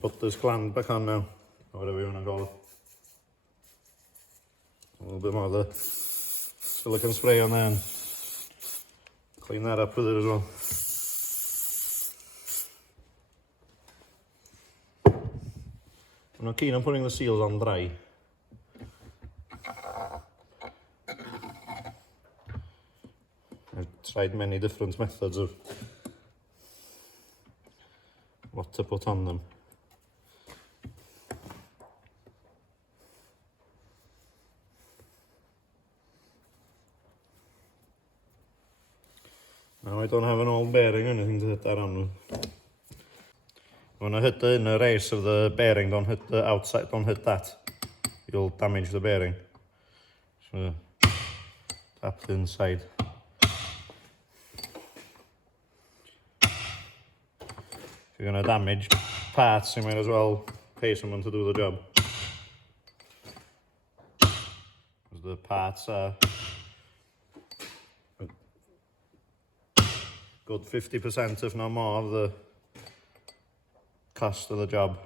put this gland back on now, or whatever you want to call it. A little bit more of the silicone spray on there and clean that up with it as well. I'm not keen on putting the seals on dry. I've tried many different methods of what to put on them. Now I don't have an old bearing or anything to hit that on with. When I hit the inner race of the bearing, don't hit the outside, don't hit that. You'll damage the bearing. So tap the inside. If you're going to damage parts, you might as well pay someone to do the job. Because the parts are a good 50%, if not more, of the cost of the job.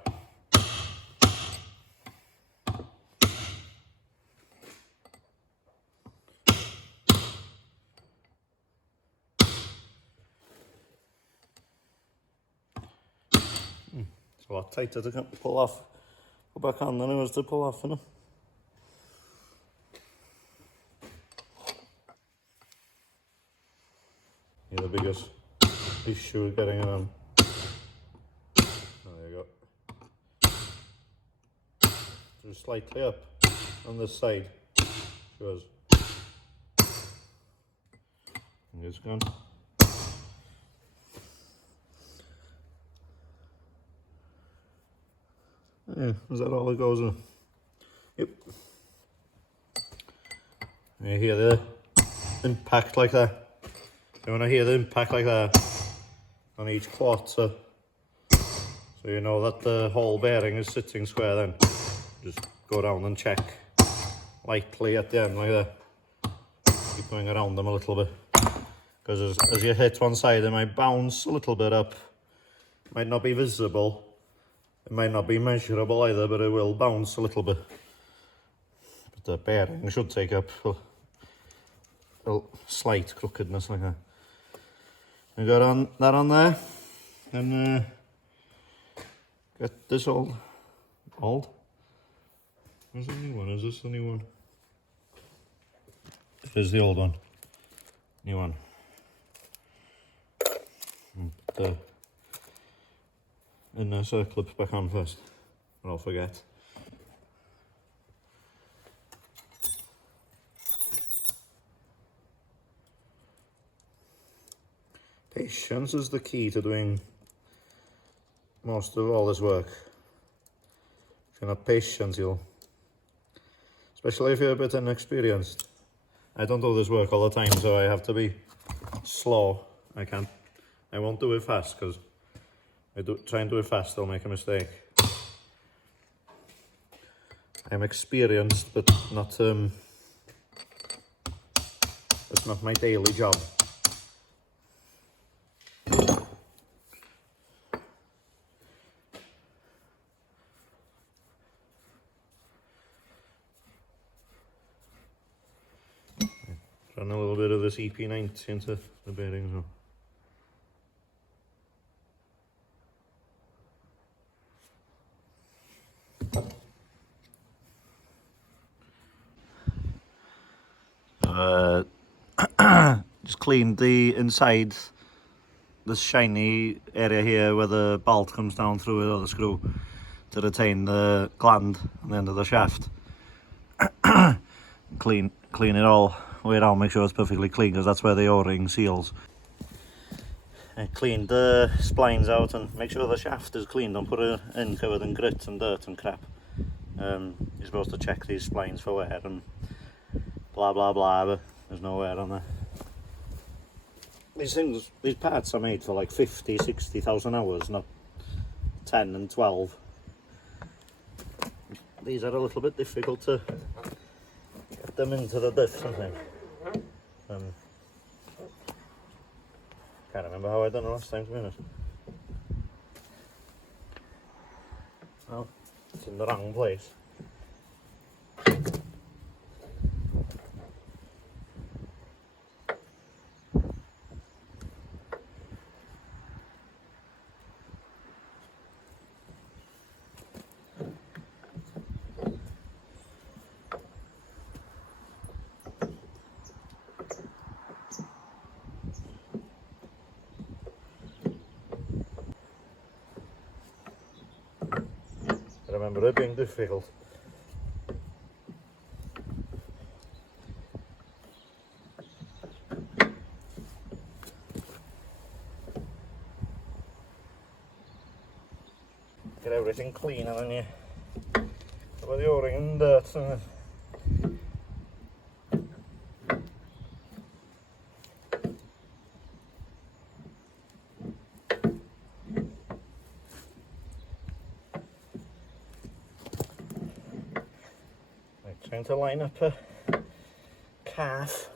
It's a lot tighter to pull off, go back on than it was to pull off, isn't it? Yeah, the biggest issue is getting it on. There you go. Just slightly up on this side. Shows. And it's gone. Yeah, is that all it goes in? Yep. You hear the impact like that. You want to hear the impact like that on each quarter, so you know that the whole bearing is sitting square. Then just go down and check lightly at the end like that. Keep going around them a little bit, because as you hit one side it might bounce a little bit up. It might not be visible, it might not be measurable either, but it will bounce a little bit. But the bearing should take up a slight crookedness like that. We got that on there, and get this old. Where's the new one? Is this the new one? It is the old one. New one. Put the inner circlips back on first, or I'll forget. Patience is the key to doing most of all this work. If you're not patient, especially if you're a bit inexperienced. I don't do this work all the time, so I have to be slow. I won't do it fast, because try and do it fast, I'll make a mistake. I'm experienced, but not, it's not my daily job. Run a little bit of this EP90 into the bearing as well. Just cleaned the inside, this shiny area here where the bolt comes down through it, or the screw, to retain the gland on the end of the shaft. Clean it all way around, make sure it's perfectly clean, because that's where the O-ring seals. I cleaned the splines out and make sure the shaft is clean. Don't put it in covered in grit and dirt and crap. You're supposed to check these splines for wear and blah blah blah, but there's no wear on there. These parts are made for like 50,000-60,000 hours, not 10 and 12. These are a little bit difficult to get them into the diff something. Can't remember how I done it last time, to be honest. Oh, it's in the wrong place. I remember it being difficult. Get everything clean and then you cover the O-ring and dirt and it. Right, trying to line up a calf.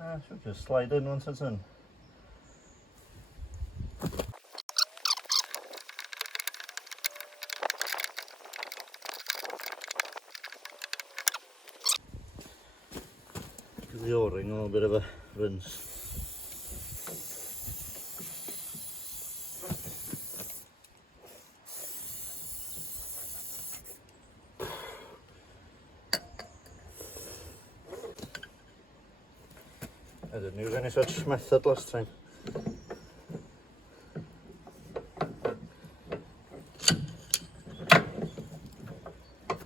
I should just slide in once it's in. Give the O-ring a little bit of a rinse. I didn't use any such method last time.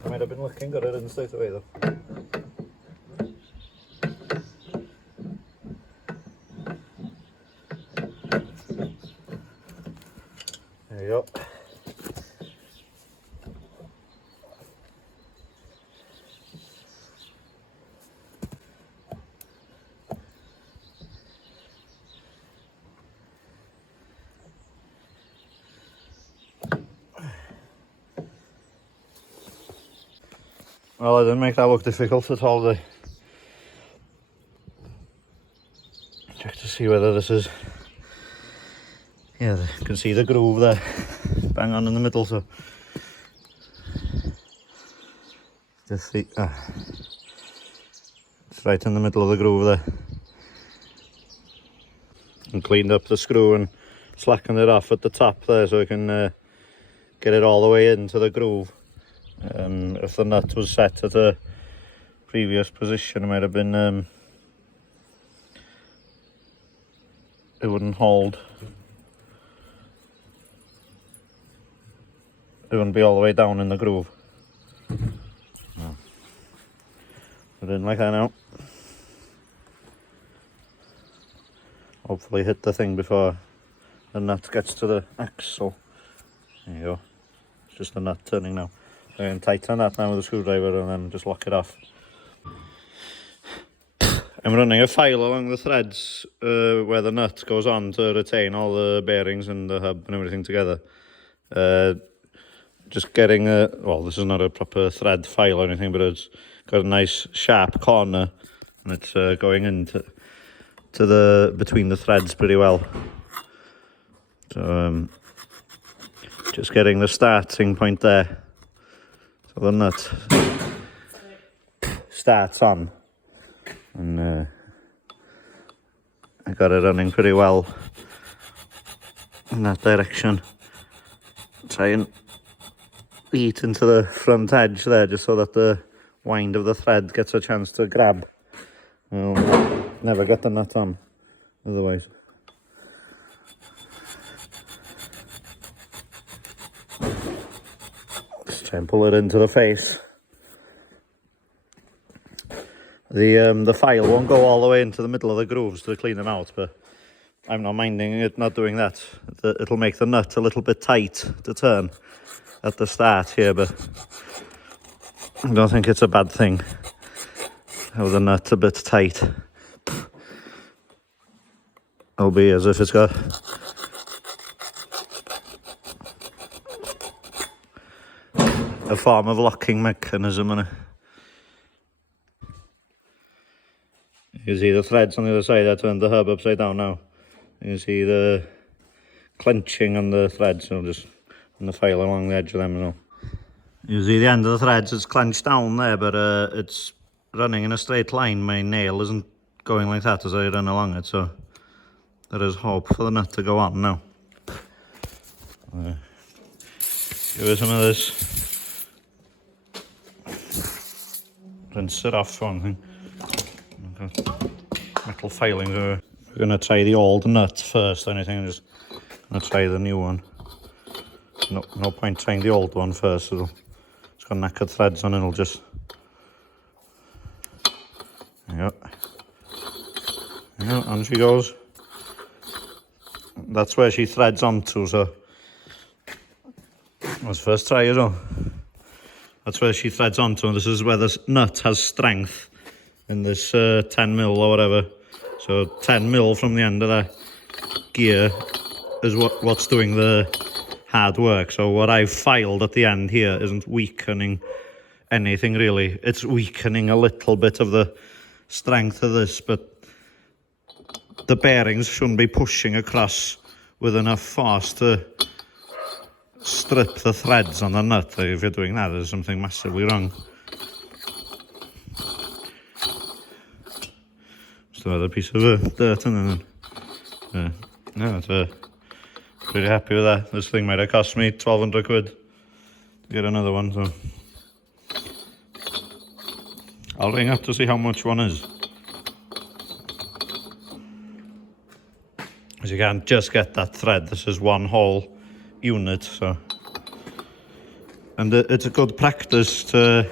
I might have been looking good, I didn't straight away though. There you go. Well, I didn't make that look difficult at all, did I? Check to see whether this is... Yeah, you can see the groove there, bang on in the middle, so... Just see... It's right in the middle of the groove there. And cleaned up the screw and slackened it off at the top there so I can get it all the way into the groove. If the nut was set at a previous position, it might have been it wouldn't hold. It wouldn't be all the way down in the groove. No. Put it in like that now. Hopefully hit the thing before the nut gets to the axle. There you go. It's just the nut turning now. I can tighten that now with a screwdriver and then just lock it off. I'm running a file along the threads where the nut goes on to retain all the bearings and the hub and everything together. Just getting well, this is not a proper thread file or anything, but it's got a nice sharp corner and it's going into the between the threads pretty well. So just getting the starting point there. So the nut starts on, and I got it running pretty well in that direction. Try and eat into the front edge there just so that the wind of the thread gets a chance to grab. We'll never get the nut on otherwise. Just try and pull it into the face. The file won't go all the way into the middle of the grooves to clean them out, but I'm not minding it not doing that. It'll make the nut a little bit tight to turn at the start here, but I don't think it's a bad thing. Have the nut a bit tight. it'll be as if it's got a form of locking mechanism in it. You can see the threads on the other side. I turned the hub upside down now. You can see the clenching on the threads, so just on the file along the edge of them as well. You see the end of the threads, it's clenched down there, but it's running in a straight line. My nail isn't going like that as I run along it, so there is hope for the nut to go on now. Give it some of this. Rinse it off for one thing. Okay. Metal filings. We're going to try the old nut first, I think. I'm just going to try the new one. No point trying the old one first. It's got knackered threads on it. It'll just... There you go. There you go, on she goes. That's where she threads onto, so... Let's first try as well. That's where she threads onto, and this is where this nut has strength in this 10mm or whatever. So 10mm from the end of that gear is what's doing the hard work. So what I've filed at the end here isn't weakening anything really. It's weakening a little bit of the strength of this, but the bearings shouldn't be pushing across with enough force to strip the threads on the nut. Like if you're doing that, there's something massively wrong. Just another piece of dirt in there. No, it's pretty happy with that. This thing might have cost me 1,200 quid to get another one, so I'll ring up to see how much one is. Because you can't just get that thread. This is one whole unit, so, and it's a good practice to,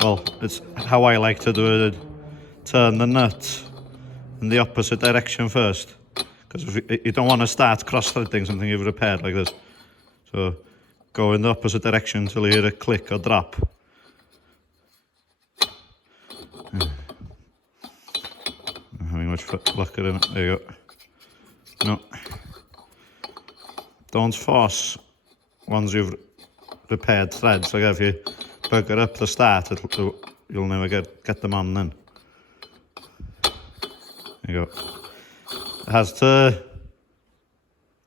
well, it's how I like to do it. Turn the nut in the opposite direction first, because you don't want to start cross-threading something you've repaired like this. So go in the opposite direction until you hear a click or drop. I'm having much luck in it. There you go. No. Don't force once you've repaired threads. Like if you bugger up the start, you'll never get them on then. There you go. It has to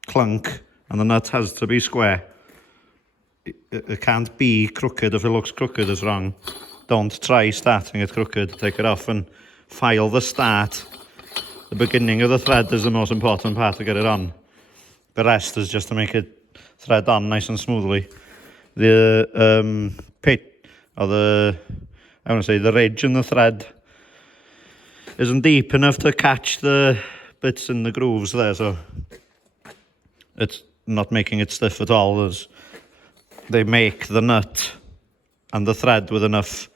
clunk and the nut has to be square. It can't be crooked. If it looks crooked, it's wrong. Don't try starting it crooked. Take it off and file the start. The beginning of the thread is the most important part to get it on. The rest is just to make it thread on nice and smoothly. The pit, or the ridge in the thread isn't deep enough to catch the bits in the grooves there, so it's not making it stiff at all. They make the nut and the thread with enough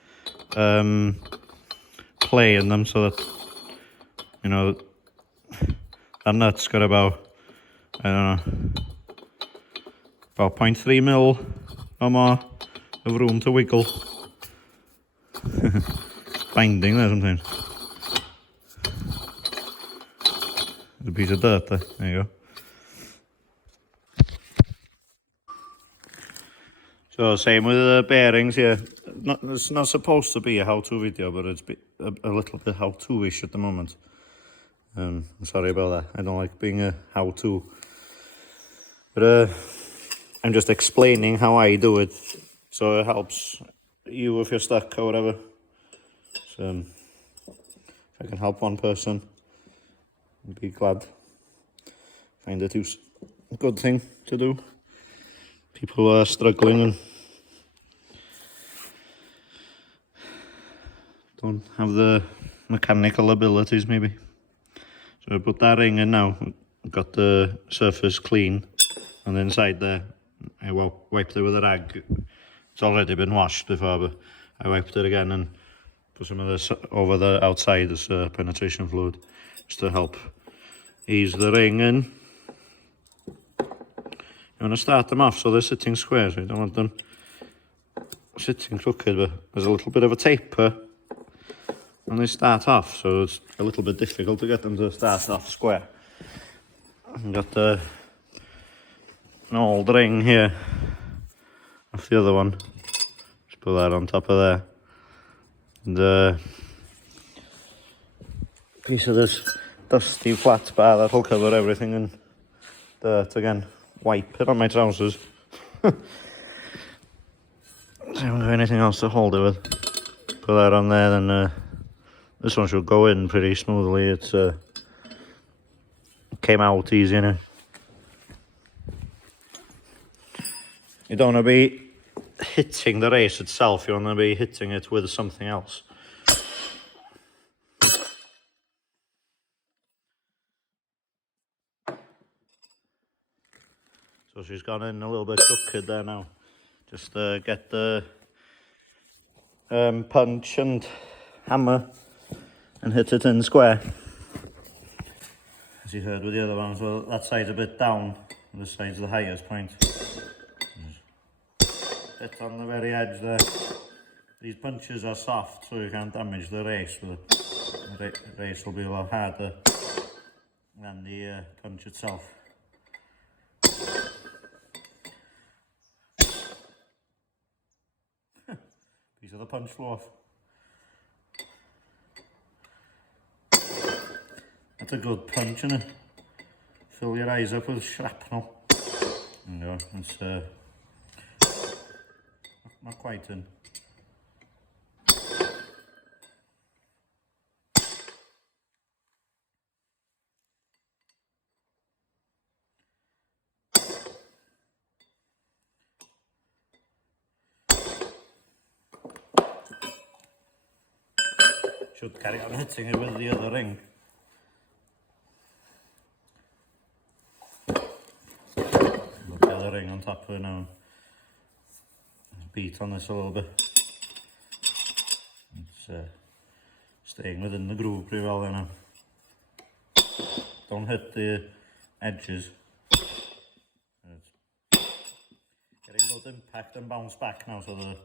play in them so that, you know, that nut's got about, I don't know, about 0.3mm or more of room to wiggle. It's binding there sometimes. There's a piece of dirt there. There you go. So same with the bearings here. It's not supposed to be a how-to video, but it's a little bit how-to-ish at the moment. I'm sorry about that. I don't like being a how-to. But I'm just explaining how I do it, so it helps you if you're stuck or whatever. So if I can help one person, I'd be glad. Find it a good thing to do. People are struggling and don't have the mechanical abilities maybe. So I put that ring in now, got the surface clean, and inside there I wiped it with a rag. It's already been washed before, but I wiped it again and put some of this over the outside, this penetration fluid, just to help ease the ring in. You want to start them off so they're sitting square, so you don't want them sitting crooked, but there's a little bit of a taper when they start off, so it's a little bit difficult to get them to start off square. Got an old ring here off the other one. Just put that on top of there. And a piece of this dusty flat bar that'll cover everything in dirt again. Wipe it on my trousers. So I haven't got anything else to hold it with. Put that on there, then this one should go in pretty smoothly. It's came out easy now. You don't want to be hitting the race itself, you want to be hitting it with something else. So she's gone in a little bit crooked there now. Just get the punch and hammer and hit it in square. As you heard with the other ones, well, that side's a bit down, this side's the highest point. Hit on the very edge there. These punches are soft, so you can't damage the race. The race will be a lot harder than the punch itself. Piece of the punch flew off. That's a good punch, isn't it? Fill your eyes up with shrapnel. There you go, it's not quite in. Should carry on hitting it with the other ring. Got the other ring on top of it now. Beat on this a little bit. It's staying within the groove pretty well there now. Don't hit the edges. It's getting good impact and bounce back now, so the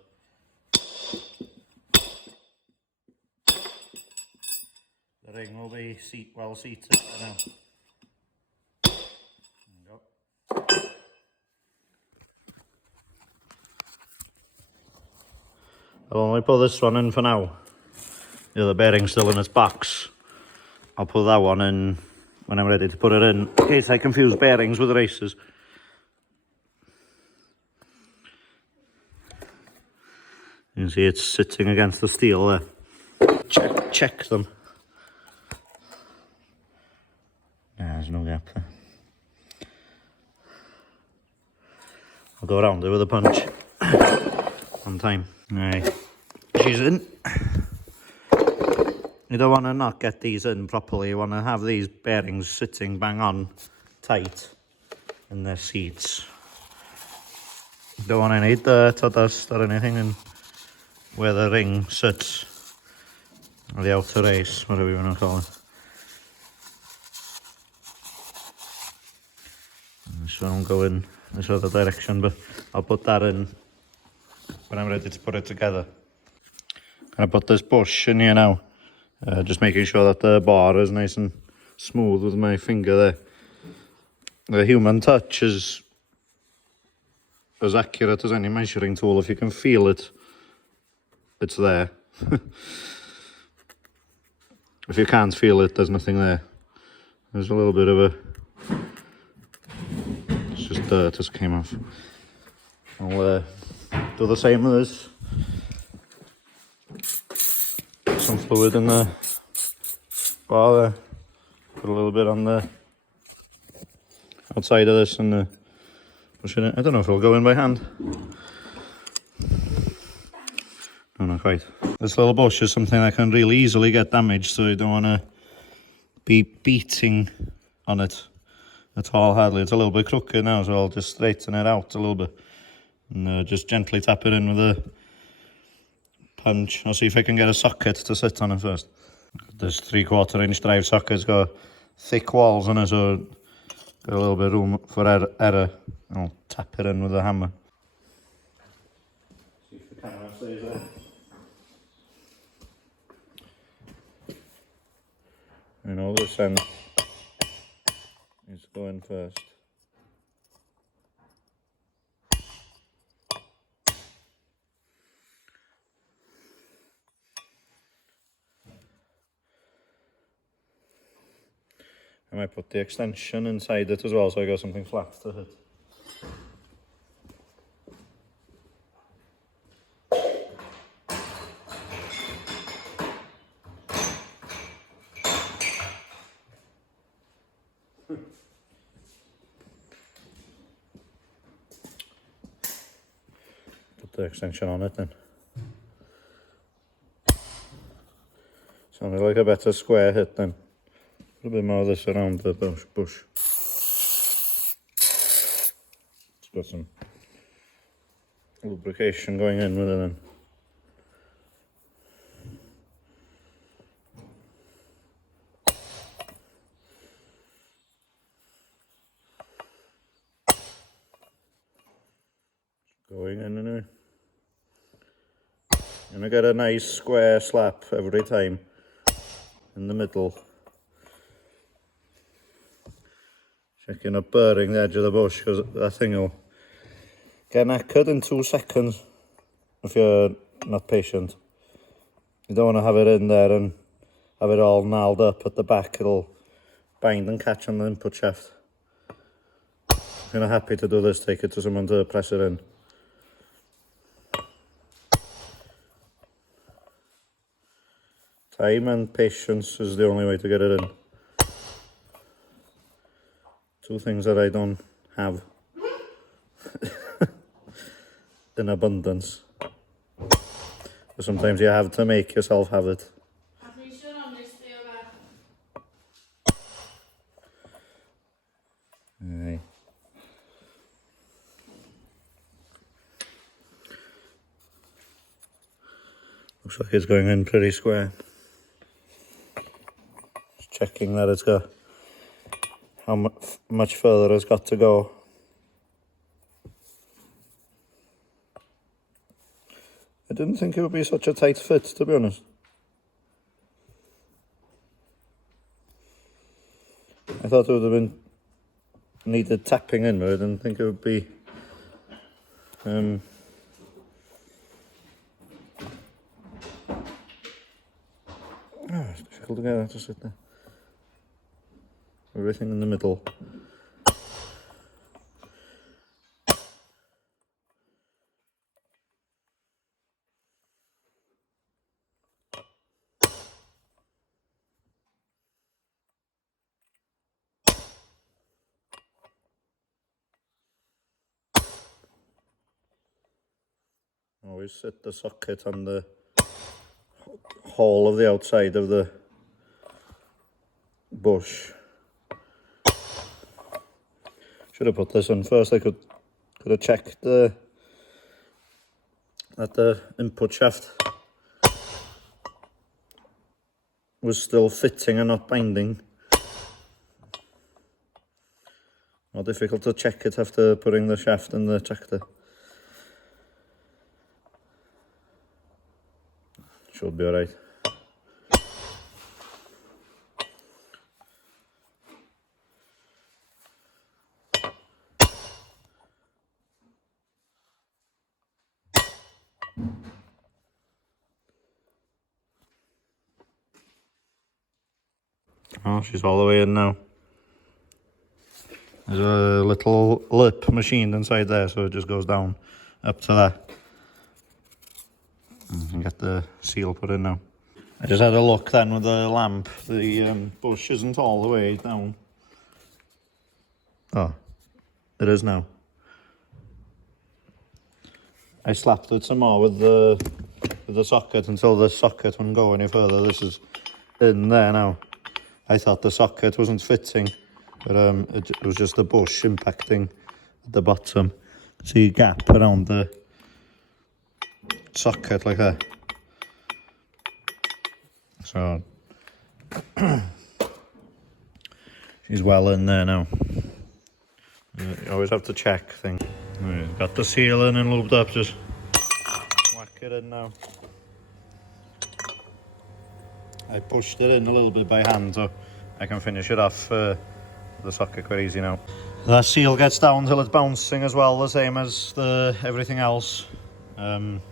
ring will be well seated now. There you go. I'll only put this one in for now. The other bearing's still in its box. I'll put that one in when I'm ready to put it in case I confuse bearings with races. You can see it's sitting against the steel there. Check them. There's no gap there. I'll go around it with a punch. On time. Right, she's in. You don't want to not get these in properly. You want to have these bearings sitting bang on tight in their seats. You don't want any dirt or dust or anything in where the ring sits, or the outer race, whatever you want to call it. This one will go in this other direction, but I'll put that in when I'm ready to put it together. Gonna put this bush in here now, just making sure that the bar is nice and smooth with my finger there. The human touch is as accurate as any measuring tool. If you can feel it, it's there. If you can't feel it, there's nothing there. There's a little bit of it's just dirt just came off. I'll do the same with this. Put some fluid in the bar there. Put a little bit on the outside of this and push it in. I don't know if it'll go in by hand. No, not quite. This little bush is something that can really easily get damaged, so you don't want to be beating on it at all hardly. It's a little bit crooked now, so I'll just straighten it out a little bit and just gently tap it in with a punch. I'll see if I can get a socket to sit on it first. This 3/4 inch drive socket's got thick walls on it, so got a little bit of room for error. I'll tap it in with a hammer. See if the camera stays there. You know, this end is going first. I might put the extension inside it as well, so I got something flat to hit. Put the extension on it then. Sounded like a better square hit then. A little bit more of this around the bush. It's got some lubrication going in with it then. Going in anyway. And I get a nice square slap every time in the middle. Checking up burring the edge of the bush, because that thing will get knackered in 2 seconds if you're not patient. You don't want to have it in there and have it all gnarled up at the back. It'll bind and catch on the input shaft. If you're not happy to do this, take it to someone to press it in. Time and patience is the only way to get it in. 2 things that I don't have in abundance. But sometimes you have to make yourself have it. Aye. Looks like it's going in pretty square. Just checking that it's got how much further it's got to go. I didn't think it would be such a tight fit, to be honest. I thought it would have been needed tapping in, but I didn't think it would be it's difficult to get that to sit there. Everything in the middle. Always set the socket on the hole of the outside of the bush. Should have put this on first. I could have checked that the input shaft was still fitting and not binding. More difficult to check it after putting the shaft in the tractor. Should be alright. Oh, she's all the way in now. There's a little lip machined inside there, so it just goes down up to that. And you can get the seal put in now. I just had a look then with the lamp. The bush isn't all the way down. Oh, it is now. I slapped it some more with the socket until the socket wouldn't go any further. This is in there now. I thought the socket wasn't fitting, but it was just the bush impacting at the bottom. See a gap around the socket like that. So she's well in there now. You always have to check things. Got the seal in and lubed up, just whack it in now. I pushed it in a little bit by hand so I can finish it off the socket quite easy now. That seal gets down till it's bouncing as well, the same as everything else. Some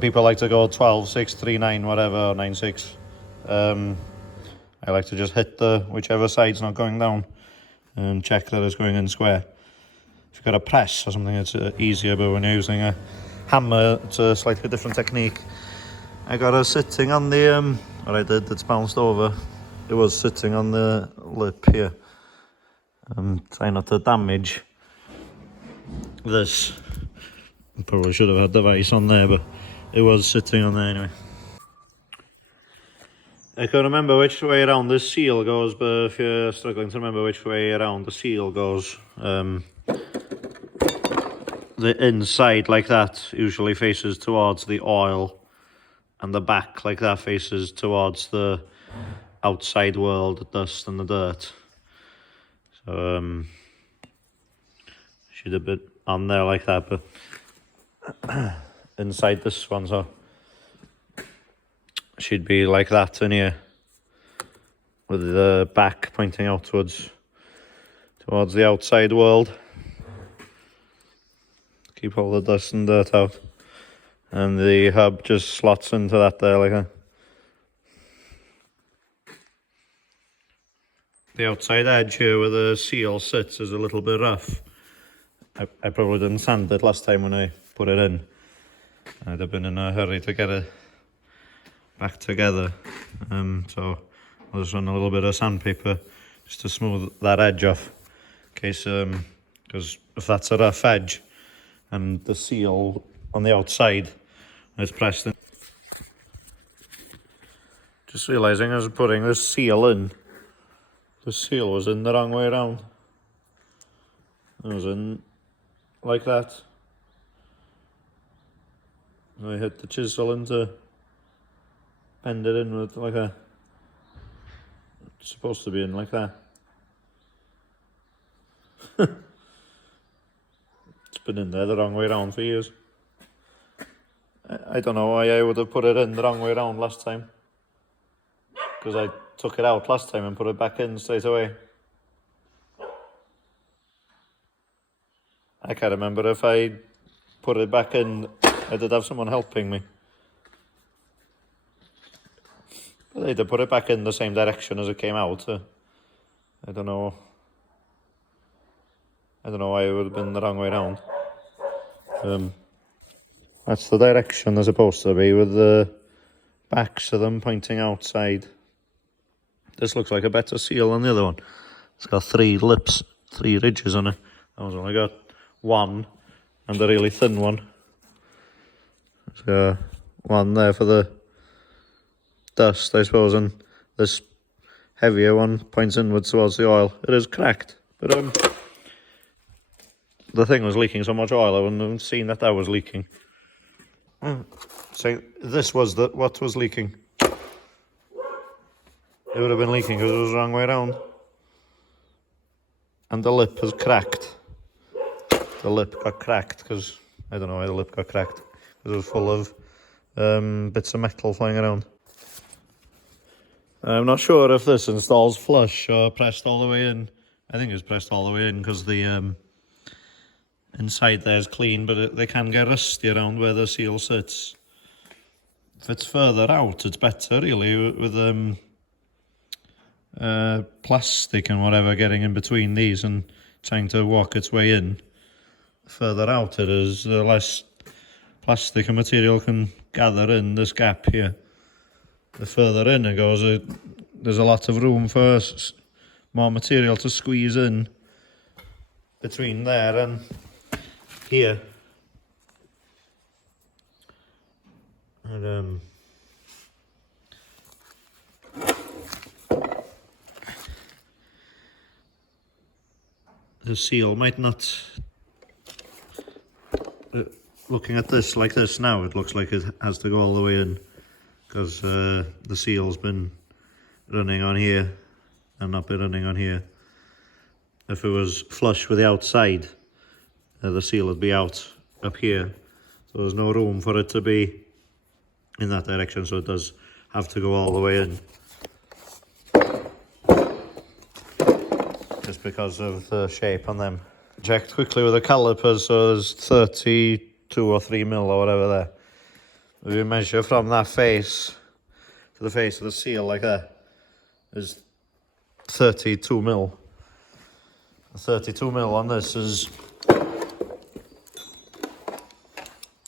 people like to go 12, 6, 3, 9, whatever, or 9, 6. I like to just hit whichever side's not going down and check that it's going in square. If you've got a press or something, it's easier, but when you're using a hammer, it's a slightly different technique. I got her sitting on the, what I did, it's bounced over. It was sitting on the lip here. Trying not to damage this. I probably should have had the vise on there, but it was sitting on there anyway. I can't remember which way around this seal goes, but if you're struggling to remember which way around the seal goes, the inside like that usually faces towards the oil, and the back like that faces towards the outside world, the dust and the dirt. So should have been on there like that, but inside this one, so she'd be like that in here, with the back pointing outwards towards the outside world. Keep all the dust and dirt out, and the hub just slots into that there like that. The outside edge here where the seal sits is a little bit rough. I probably didn't sand it last time when I put it in. I'd have been in a hurry to get it back together. So I'll just run a little bit of sandpaper just to smooth that edge off. In case, because if that's a rough edge and the seal on the outside is pressed in. Just realising as I was putting this seal in, the seal was in the wrong way around. It was in like that. And I hit the chisel in to bend it in with like that. It's supposed to be in like that. It's been in there the wrong way around for years. I don't know why I would have put it in the wrong way around last time. Because I took it out last time and put it back in straight away. I can't remember if I put it back in, I did have someone helping me. But I did put it back in the same direction as it came out. I don't know. I don't know why it would have been the wrong way around. That's the direction they're supposed to be, with the backs of them pointing outside. This looks like a better seal than the other one. It's got 3 lips, 3 ridges on it. That one's only got 1, and a really thin one. It's got 1 there for the dust, I suppose, and this heavier one points inwards towards the oil. It is cracked, but the thing was leaking so much oil I wouldn't have seen that was leaking. So this was what was leaking. It would have been leaking because it was the wrong way around. And the lip has cracked. The lip got cracked because, I don't know why the lip got cracked. Because it was full of bits of metal flying around. I'm not sure if this installs flush or pressed all the way in. I think it's pressed all the way in because the inside there is clean, but they can get rusty around where the seal sits. If it's further out, it's better really with plastic and whatever getting in between these and trying to walk its way in. The further out it is, the less plastic and material can gather in this gap here. The further in it goes, there's a lot of room for more material to squeeze in between there and here. And the seal might not, looking at this like this now, it looks like it has to go all the way in because the seal's been running on here and not been running on here. If it was flush with the outside, the seal would be out up here, so there's no room for it to be in that direction, so it does have to go all the way in. because of the shape on them. Checked quickly with the calipers, so there's 32 or 3 mil or whatever there. If you measure from that face to the face of the seal like that, there's 32 mil. 32 mil on this is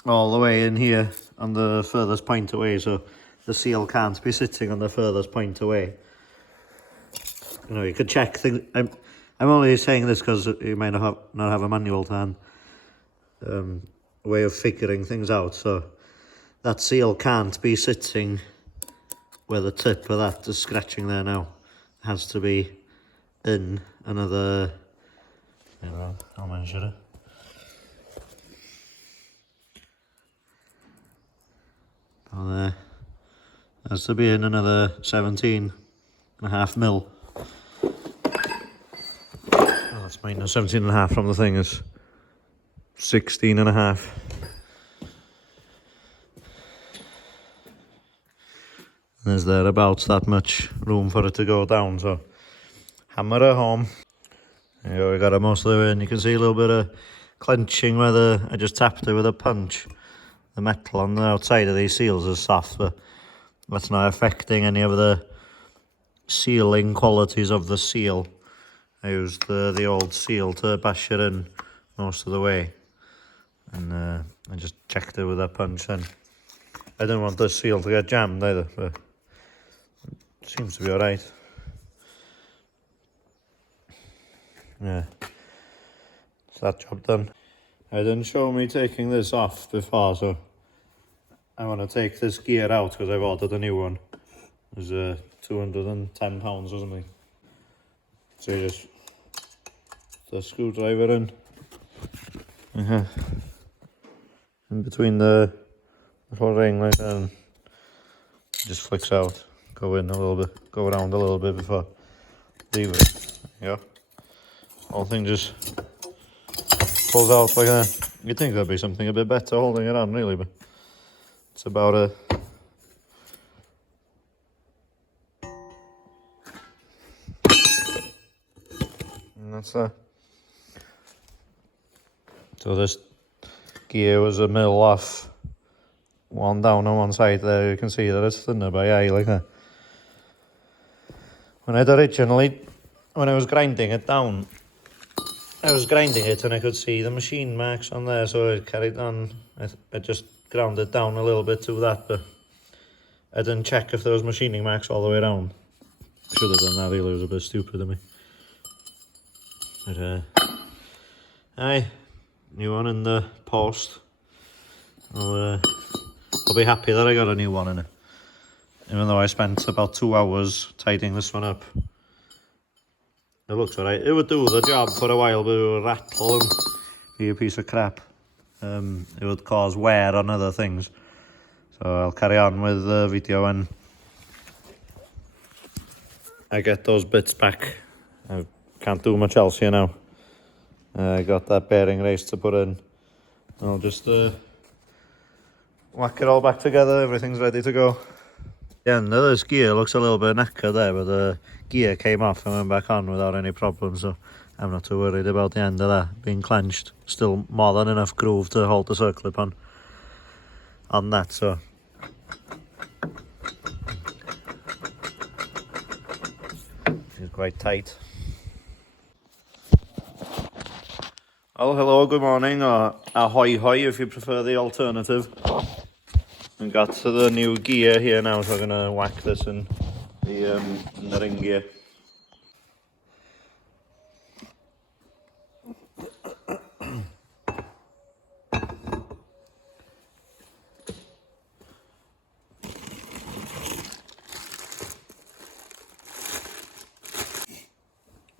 all the way in here on the furthest point away, so the seal can't be sitting on the furthest point away. You know, you could check things. I'm only saying this because you might not have a manual to hand. Way of figuring things out. So that seal can't be sitting where the tip of that is scratching there now. It has to be in another, you know, I'll measure it. Oh, there. Has to be in another 17.5 mil. Oh, that's minus 17.5 from the thing is 16.5. There's thereabouts that much room for it to go down, so hammer it home. There you go, we got it most of the way in. You can see a little bit of clenching where I just tapped it with a punch. The metal on the outside of these seals is soft, but that's not affecting any of the sealing qualities of the seal. I used the old seal to bash it in most of the way, and I just checked it with that punch then. I didn't want this seal to get jammed either, but it seems to be alright. Yeah, it's that job done. I didn't show me taking this off before, so I want to take this gear out because I've ordered a new one. It was £210 or something. So you just put the screwdriver in. In between the little ring like that, and it just flicks out. Go in a little bit, go around a little bit before leave it. There you go. Whole thing just pulls out like that. You'd think there'd be something a bit better holding it on, really, but it's about a and that's that. So this gear was a mil off, one down on one side there. You can see that it's thinner by eye like that. When I was grinding it down, I was grinding it and I could see the machine marks on there, so I carried on. I just ground it down a little bit to that, but I didn't check if there was machining marks all the way around. Should have done that, really. It was a bit stupid of me. But aye, new one in the post. I'll be happy that I got a new one in it, even though I spent about 2 hours tidying this one up. It looks alright. It would do the job for a while, but it would rattle and be a piece of crap. It would cause wear on other things. So I'll carry on with the video when I get those bits back. I can't do much else here now. I got that bearing race to put in. I'll just whack it all back together. Everything's ready to go. The end of this gear looks a little bit knackered there, but the gear came off and went back on without any problems, so I'm not too worried about the end of that being clenched. Still more than enough groove to hold the circlip on that, so it's quite tight. Oh, hello, good morning, or ahoy hoy if you prefer the alternative. We got to the new gear here now, so we're going to whack this in the ring gear.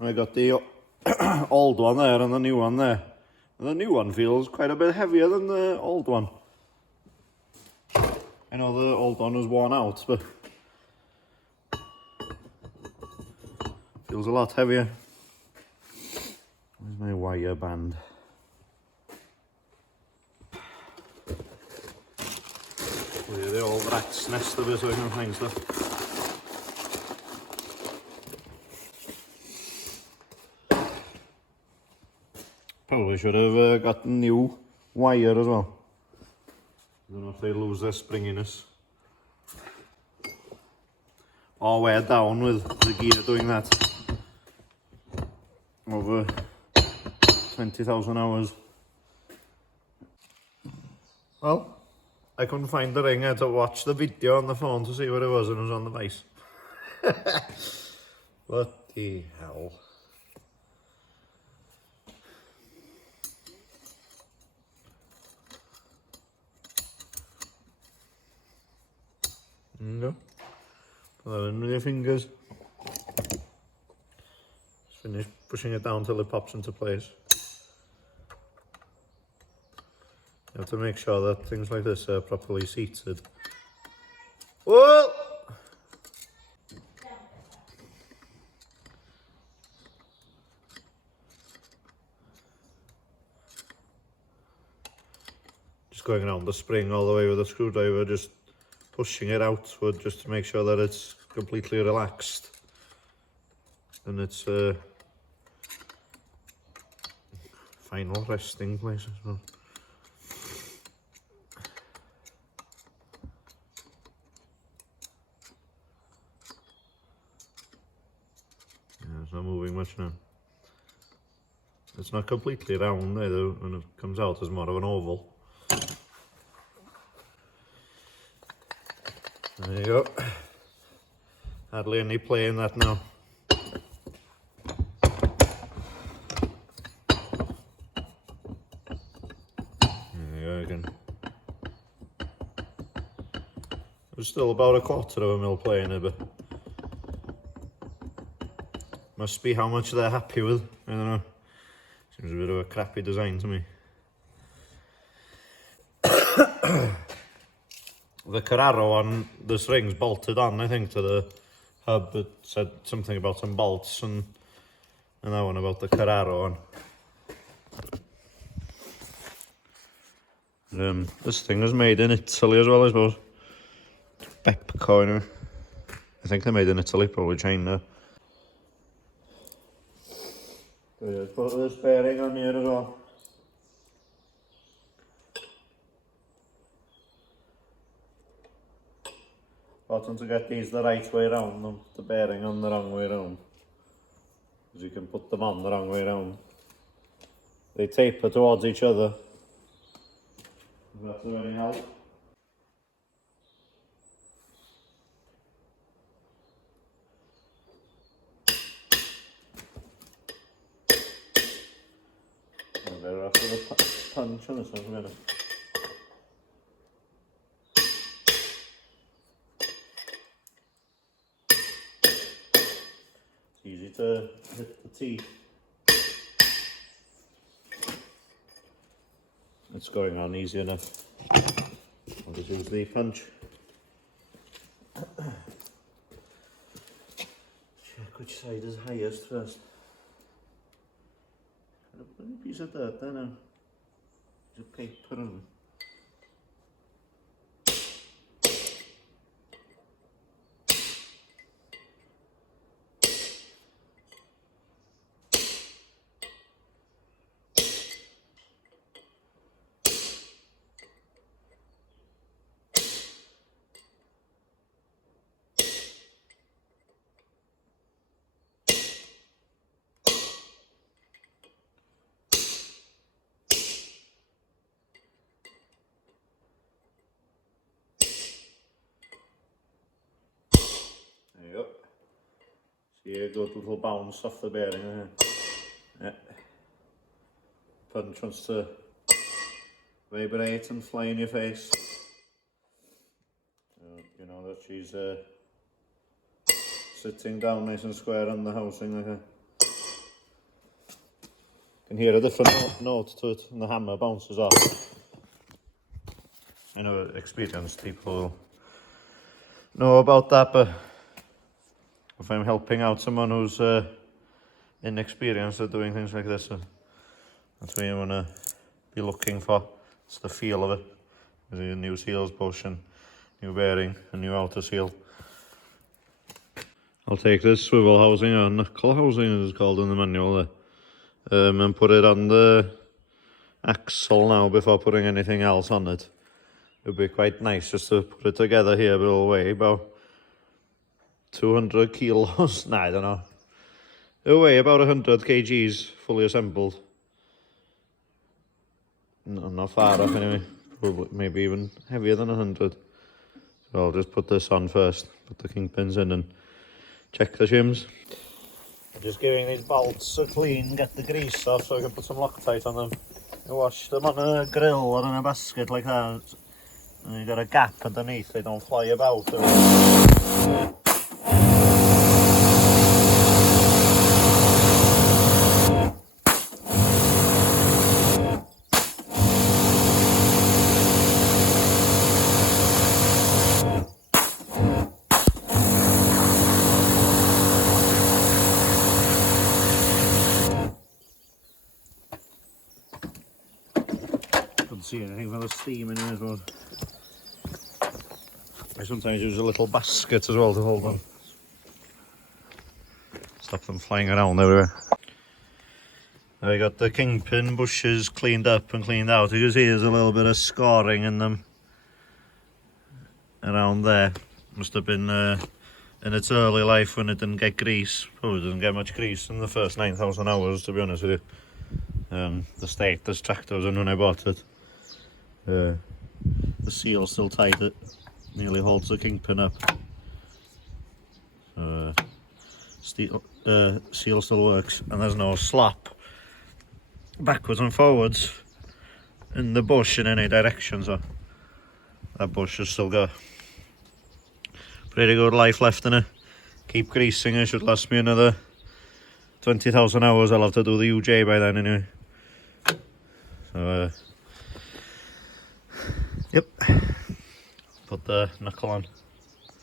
I got the old one there and the new one there. The new one feels quite a bit heavier than the old one. I know the old one was worn out, but feels a lot heavier. Where's my wire band? Clear the old rat's nest a bit so I can find stuff. Probably should have got new wire as well. I don't know if they lose their springiness. Or wear down with the gear doing that. Over 20,000 hours. Well, I couldn't find the ring. I had to watch the video on the phone to see what it was, and it was on the base. What the hell? No. Put that in with your fingers. Just finish pushing it down till it pops into place. You have to make sure that things like this are properly seated. Whoa! Just going around the spring all the way with a screwdriver, just pushing it outward just to make sure that it's completely relaxed. And it's final resting place as well. Yeah, it's not moving much now. It's not completely round either, when it comes out as more of an oval. There you go. Hardly any play in that now. There you go again. There's still about a quarter of a mil play in it, but must be how much they're happy with. I don't know. Seems a bit of a crappy design to me. The Carraro on this ring's bolted on, I think, to the hub. It said something about some bolts, and that one about the Carraro on. This thing was made in Italy as well, I suppose. Pepco, anyway. I think they're made in Italy, probably China. So yeah, put this bearing on here as well. Important to get these the right way around them, the bearing on the wrong way around. Because you can put them on the wrong way around. They taper towards each other. If that's of any help. And they're after the punch on this one, minute. Easy to hit the teeth. It's going on easy enough. I'll just use the punch. Check which side is highest first. Got a bloody piece of dirt there now. There's a paper on it. There you go. See a good little bounce off the bearing there. Yeah. Punch wants to vibrate and fly in your face. So you know that she's sitting down nice and square on the housing like that. You can hear a different note to it, and the hammer bounces off. I know experienced people will know about that, but if I'm helping out someone who's inexperienced at doing things like this, that's what you want to be looking for. It's the feel of it. There's a new seals bushing, new bearing, a new outer seal. I'll take this swivel housing, or knuckle housing as it's called in the manual there, and put it on the axle now before putting anything else on it. It would be quite nice just to put it together here, but it'll weigh about 200 kilos. Nah, I don't know. It'll weigh about 100 kgs fully assembled. I'm not far off anyway. Probably, maybe even heavier than 100. So I'll just put this on first, put the kingpins in and check the shims. I'm just giving these bolts a clean, get the grease off so I can put some Loctite on them. I wash them on a grill or in a basket like that. And you've got a gap underneath, they don't fly about. Couldn't see anything from the steam in it as well. I sometimes use a little basket as well to hold them. Stop them flying around everywhere. I got the kingpin bushes cleaned up and cleaned out. You can see there's a little bit of scoring in them around there. Must have been in its early life when it didn't get grease. Probably didn't get much grease in the first 9,000 hours, to be honest with you. The state this tractor was in when I bought it. The seal still tight, it nearly holds the kingpin up. Seal still works, and there's no slop backwards and forwards in the bush in any direction, so that bush has still got pretty good life left in it. Keep greasing it, should last me another 20,000 hours. I'll have to do the UJ by then anyway. So yep, put the knuckle on.